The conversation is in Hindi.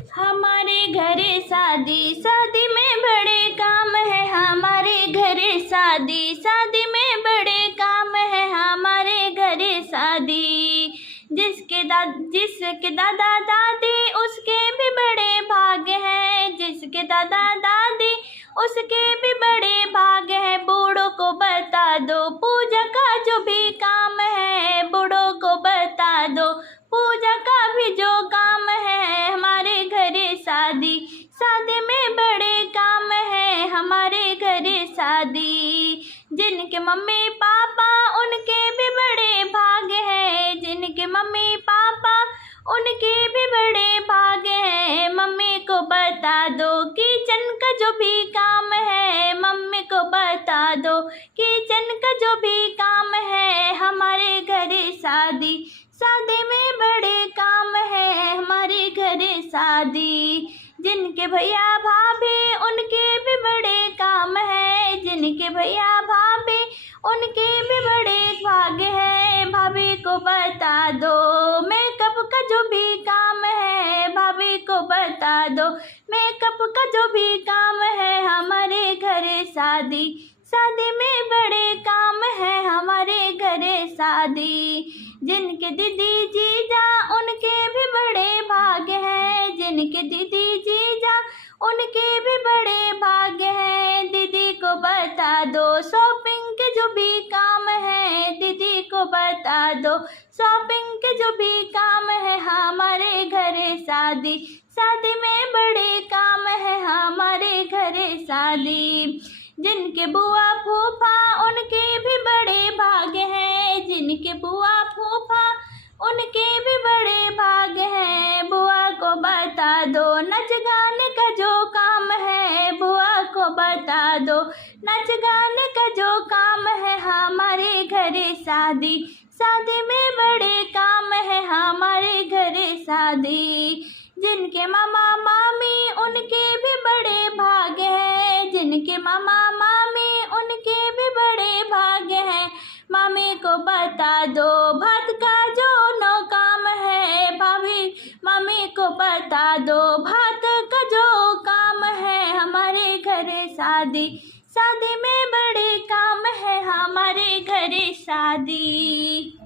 हमारे घरे शादी, शादी में बड़े काम है। हमारे घरे शादी, शादी में बड़े काम है। हमारे घरे शादी, जिसके दादा दादी उसके भी बड़े भाग्य हैं। जिसके दादा दादी उसके भी बड़े भाग्य हैं। बूढ़ों को बता दो पूजा का जो भी काम है। बूढ़ों को बता दो पूजा का भी जो काम है। हमारे घरे शादी, शादी में बड़े काम है। हमारे घरे शादी, जिनके मम्मी पापा उनके भी बड़े भाग्य हैं। जिनके मम्मी पापा उनके भी बड़े भाग्य हैं। मम्मी को बता दो किचन का जो भी काम है। मम्मी को बता दो किचन का जो भी काम है। हमारे घरे शादी, शादी में बड़े काम है। हमारे घरे शादी, जिनके भैया भाभी उनके भी बड़े काम है। जिनके भैया भाभी उनके भी बड़े भाग्य है। भाभी को बता दो मेकअप का जो भी काम है। भाभी को बता दो मेकअप का जो भी काम है। हमारे घरे शादी, शादी में बड़े काम है। हमारे घरे शादी, जिनके दीदी जीजा उनके भी बड़े भाग्य हैं। जिनके दीदी जीजा उनके भी बड़े भाग्य हैं। दीदी को बता दो शॉपिंग के जो भी काम है। दीदी को बता दो शॉपिंग के जो भी काम है। हमारे घरे शादी, शादी में बड़े काम है। हमारे घरे शादी, जिनके बुआ फूफा उनके भी बड़े भाग्य हैं। जिनके बुआ फूफा उनके भी बड़े भाग्य हैं। बुआ को बता दो नच गाने का जो काम है। बुआ को बता दो नच गाने का जो काम है। हमारे घरे शादी, शादी में बड़े काम है। हमारे घरे शादी, जिनके मामा मामी उनके भी बड़े भाग्य हैं। जिनके मामा मामी उनके भी बड़े भाग्य हैं। मामी को बता दो भात का जो नो काम है। भाभी मामी को बता दो भात का जो काम है। हमारे घरे शादी, शादी में बड़े काम है। हमारे घरे शादी।